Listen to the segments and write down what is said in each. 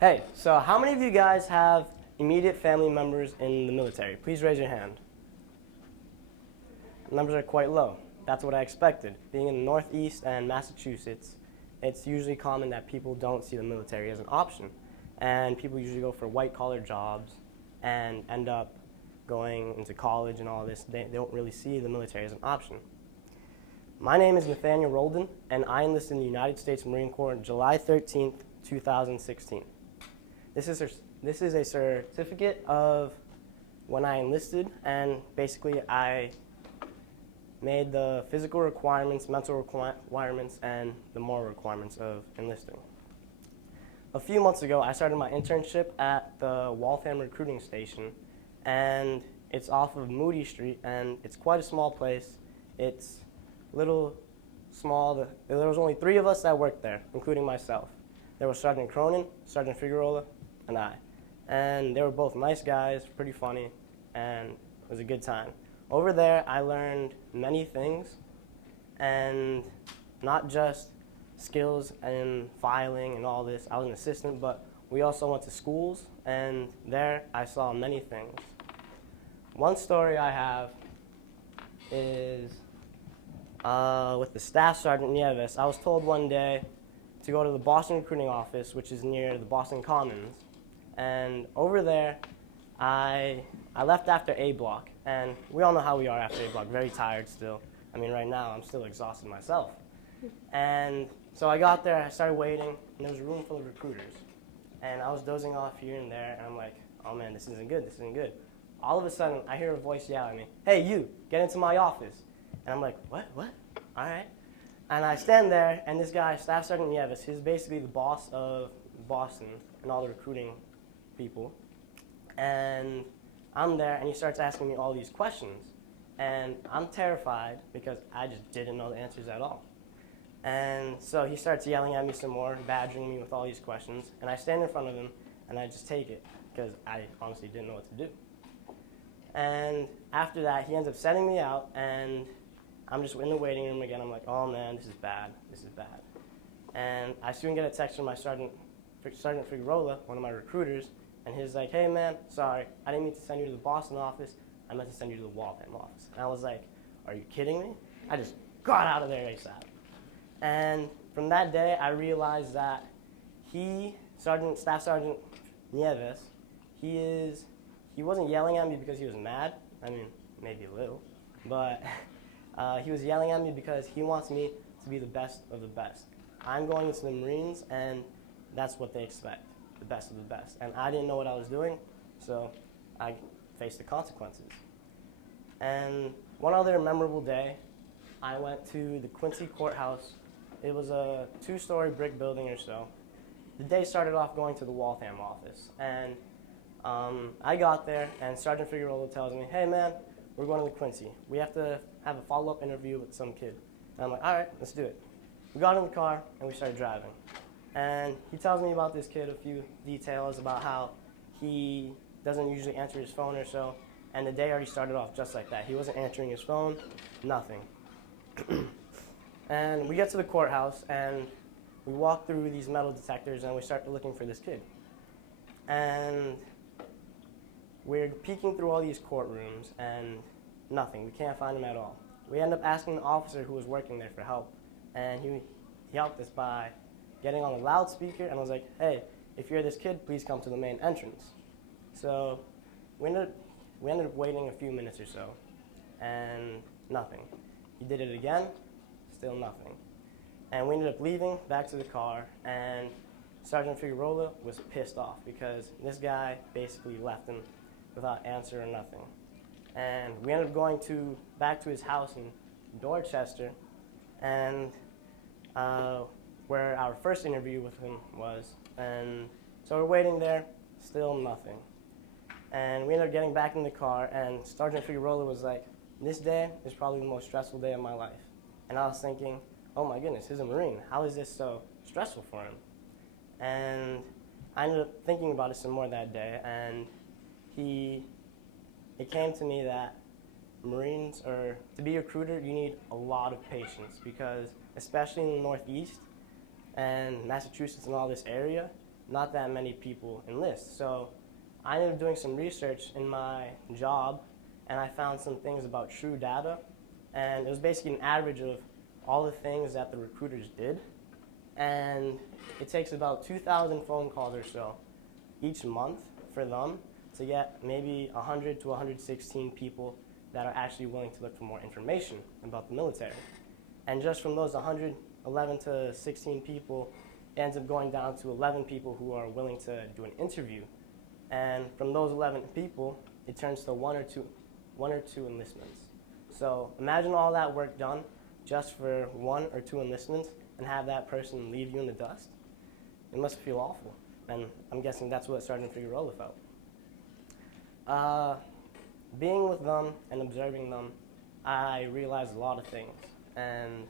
Hey, so how many of you guys have immediate family members in the military? Please raise your hand. The numbers are quite low. That's what I expected. Being in the Northeast and Massachusetts, it's usually common that people don't see the military as an option. And people usually go for white-collar jobs and end up going into college and all this. They don't really see the military as an option. My name is Nathaniel Roldan, and I enlisted in the United States Marine Corps on July 13th, 2016. This is a certificate of when I enlisted, and basically I made the physical requirements, mental requirements, and the moral requirements of enlisting. A few months ago, I started my internship at the Waltham recruiting station, and it's off of Moody Street, and it's quite a small place. It's little small. There was only 3 of us that worked there, including myself. There was Sergeant Cronin, Sergeant Figueroa, and I. And they were both nice guys, pretty funny, and it was a good time. Over there, I learned many things, and not just skills and filing and all this. I was an assistant, but we also went to schools, and there I saw many things. One story I have is with the Staff Sergeant Nieves. I was told one day to go to the Boston recruiting office, which is near the Boston Commons. And over there, I left after A block. And we all know how we are after A block, very tired still. I mean, right now, I'm still exhausted myself. And so I got there, I started waiting, and there was a room full of recruiters. And I was dozing off here and there, and I'm like, oh man, this isn't good, this isn't good. All of a sudden, I hear a voice yell at me, hey, you, get into my office. And I'm like, what, all right. And I stand there, and this guy, Staff Sergeant Nieves, he's basically the boss of Boston and all the recruiting people. And I'm there, and he starts asking me all these questions. And I'm terrified because I just didn't know the answers at all. And so he starts yelling at me some more, badgering me with all these questions. And I stand in front of him, and I just take it because I honestly didn't know what to do. And after that, he ends up setting me out, and I'm just in the waiting room again. I'm like, oh man, this is bad. And I soon get a text from my Sergeant Figueroa, one of my recruiters, and he's like, hey man, sorry, I didn't mean to send you to the Boston office. I meant to send you to the Waltham office. And I was like, are you kidding me? I just got out of there ASAP. And from that day, I realized that Staff Sergeant Nieves, he wasn't yelling at me because he was mad. I mean, maybe a little, but he was yelling at me because he wants me to be the best of the best. I'm going into the Marines, and that's what they expect, the best of the best. And I didn't know what I was doing, so I faced the consequences. And one other memorable day, I went to the Quincy Courthouse. It was a 2-story brick building or so. The day started off going to the Waltham office, and I got there, and Sergeant Figueroa tells me, hey man, we're going to the Quincy. We have to have a follow-up interview with some kid. And I'm like, all right, let's do it. We got in the car, and we started driving. And he tells me about this kid, a few details about how he doesn't usually answer his phone or so. And the day already started off just like that. He wasn't answering his phone, nothing. And we get to the courthouse, and we walk through these metal detectors, and we start looking for this kid. And we're peeking through all these courtrooms, and nothing. We can't find him at all. We end up asking the officer who was working there for help, and he helped us by getting on a loudspeaker, and I was like, hey, if you're this kid, please come to the main entrance. So we ended up waiting a few minutes or so, and nothing. He did it again, still nothing. And we ended up leaving back to the car, and Sergeant Figueroa was pissed off because this guy basically left him without answer or nothing. And we ended up going back to his house in Dorchester, and where our first interview with him was. And so we're waiting there, still nothing. And we ended up getting back in the car, and Sergeant Figueroa was like, this day is probably the most stressful day of my life. And I was thinking, oh my goodness, he's a Marine. How is this so stressful for him? And I ended up thinking about it some more that day, and it came to me that Marines, or to be a recruiter, you need a lot of patience because, especially in the Northeast and Massachusetts and all this area, not that many people enlist. So I ended up doing some research in my job, and I found some things about true data, and it was basically an average of all the things that the recruiters did, and it takes about 2,000 phone calls or so each month for them to get maybe 100 to 116 people that are actually willing to look for more information about the military. And just from those 111 to 16 people, it ends up going down to 11 people who are willing to do an interview. And from those 11 people, it turns to one or two enlistments. So imagine all that work done just for 1 or 2 enlistments and have that person leave you in the dust. It must feel awful. And I'm guessing that's what Sergeant Figueroa felt. Being with them and observing them, I realized a lot of things. And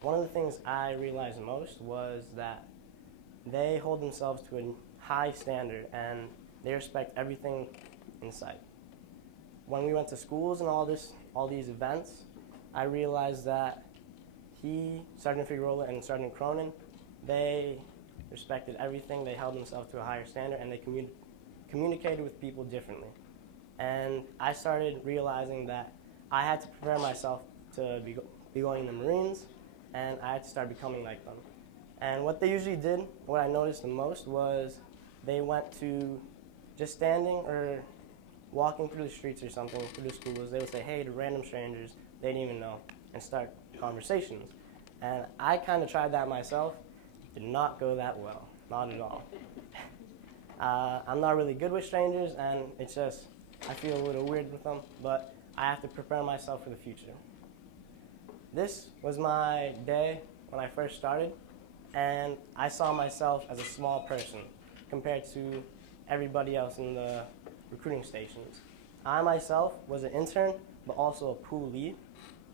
one of the things I realized most was that they hold themselves to a high standard and they respect everything in sight. When we went to schools and all these events, I realized that Sergeant Figueroa and Sergeant Cronin, they respected everything, they held themselves to a higher standard, and they communicated with people differently. And I started realizing that I had to prepare myself to be going in the Marines, and I had to start becoming like them. And what they usually did, what I noticed the most, was they went to just standing or walking through the streets or something, through the schools. They would say, hey, to random strangers they didn't even know, and start conversations. And I kind of tried that myself. Did not go that well, not at all. I'm not really good with strangers, and it's just, I feel a little weird with them, but I have to prepare myself for the future. This was my day when I first started, and I saw myself as a small person compared to everybody else in the recruiting stations. I myself was an intern, but also a pool lead,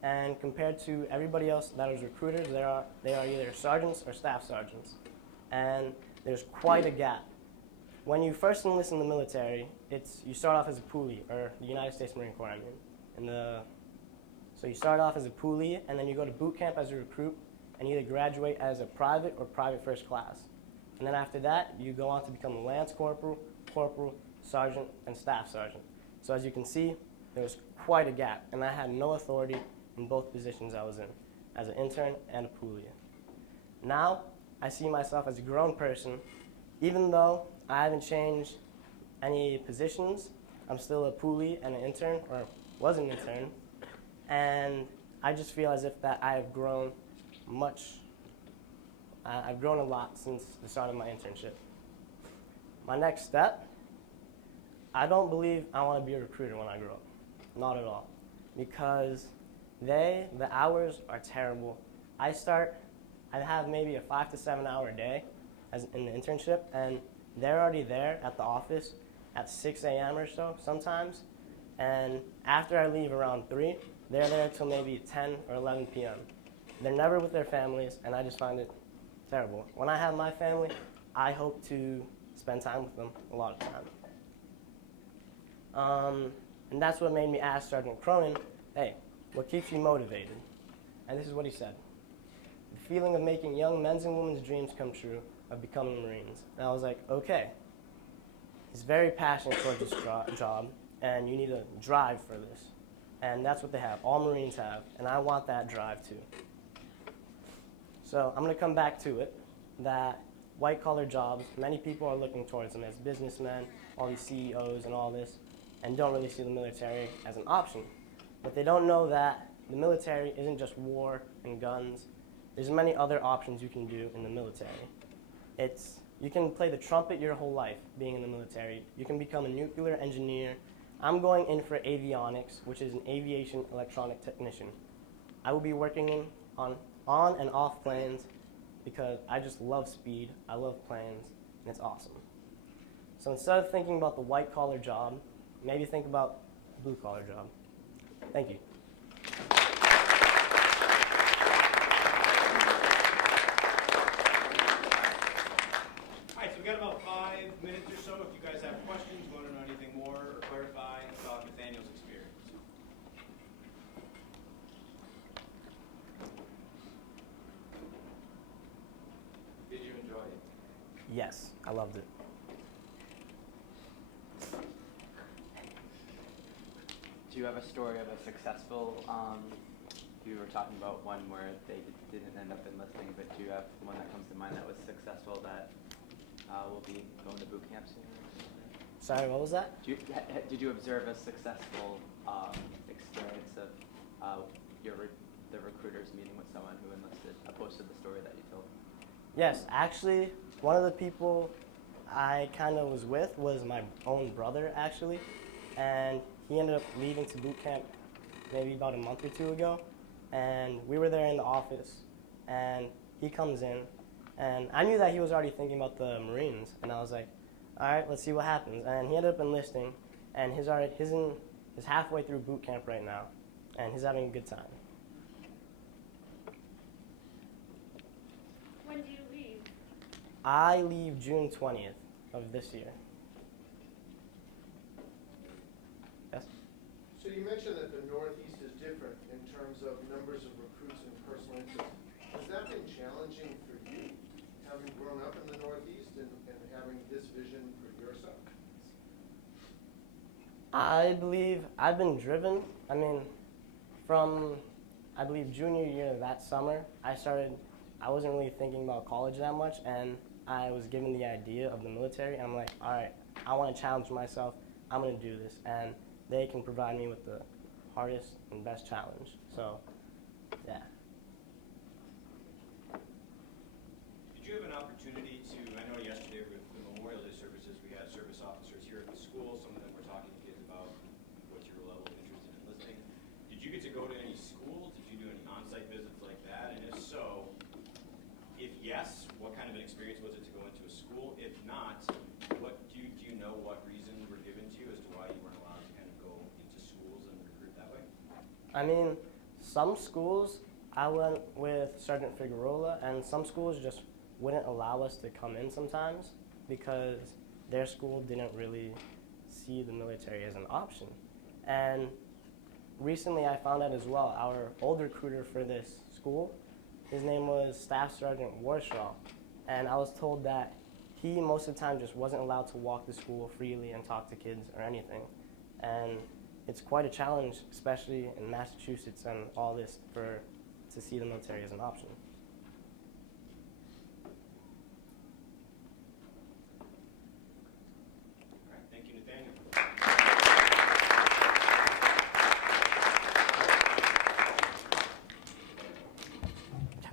and compared to everybody else that was recruiters, they are either sergeants or staff sergeants, and there's quite a gap. When you first enlist in the military, you start off as a poolee, or the United States Marine Corps, I mean. So you start off as a poolee, and then you go to boot camp as a recruit, and you either graduate as a private or private first class. And then after that, you go on to become a lance corporal, corporal, sergeant, and staff sergeant. So as you can see, there was quite a gap, and I had no authority in both positions I was in, as an intern and a poolee. Now, I see myself as a grown person. Even though I haven't changed any positions, I'm still a poolee and an intern, or was an intern, and I just feel as if that I've grown I've grown a lot since the start of my internship. My next step, I don't believe I want to be a recruiter when I grow up. Not at all. Because the hours are terrible. I have maybe a 5 to 7 hour day in the internship, and they're already there at the office at 6 a.m. or so sometimes, and after I leave around 3, they're there till maybe 10 or 11 p.m. They're never with their families, and I just find it terrible. When I have my family, I hope to spend time with them a lot of time. And that's what made me ask Sergeant Cronin, hey, what keeps you motivated? And this is what he said. The feeling of making young men's and women's dreams come true of becoming Marines. And I was like, okay. He's very passionate towards this job, and you need a drive for this. And that's what they have. All Marines have, and I want that drive too. So I'm going to come back to it, that white-collar jobs, many people are looking towards them as businessmen, all these CEOs and all this, and don't really see the military as an option. But they don't know that the military isn't just war and guns. There's many other options you can do in the military. You can play the trumpet your whole life being in the military. You can become a nuclear engineer. I'm going in for avionics, which is an aviation electronic technician. I will be working on and off planes because I just love speed, I love planes, and it's awesome. So instead of thinking about the white-collar job, maybe think about the blue-collar job. Thank you. All right, so we've got about 5 minutes or so. If you guys have questions, want to know anything more or clarify about Nathaniel's experience. Did you enjoy it? Yes, I loved it. Do you have a story of a successful, you were talking about one where they didn't end up enlisting, but do you have one that comes to mind that was successful that will be going to boot camp soon? Sorry, what was that? Did you observe a successful experience of the recruiters meeting with someone who enlisted, opposed to the story that you told? Yes, actually, one of the people I kind of was with was my own brother, actually, and he ended up leaving to boot camp maybe about a month or two ago, and we were there in the office, and he comes in, and I knew that he was already thinking about the Marines, and I was like, all right, let's see what happens. And he ended up enlisting, and he's halfway through boot camp right now, and he's having a good time. When do you leave? I leave June 20th of this year. Yes? So you mentioned that the Northeast is different in terms of numbers of recruits and personal interest. Has that been challenging for you, having grown up in the Northeast and having this vision for yourself? I believe I've been driven. I mean, from, I believe, junior year that summer, I wasn't really thinking about college that much, and I was given the idea of the military, and I'm like, all right, I want to challenge myself. I'm going to do this, and they can provide me with the hardest and best challenge. So, yeah. Did you have an opportunity to, I know yesterday with the Memorial Day services, we had service officers here at the school. Some of them were talking to kids about what's your level of interest in enlisting. Did you get to go to any schools? Did you do any on-site visits like that? And if so, if yes, what kind of an experience was it to go into a school? If not, what do you know what reasons were given to you as to why you weren't allowed to kind of go into schools and recruit that way? I mean, some schools I went with Sergeant Figueroa, and some schools just wouldn't allow us to come in sometimes because their school didn't really see the military as an option. And recently I found out as well, our old recruiter for this school, his name was Staff Sergeant Warshaw, and I was told that he most of the time just wasn't allowed to walk the school freely and talk to kids or anything. And it's quite a challenge, especially in Massachusetts and all this, to see the military as an option.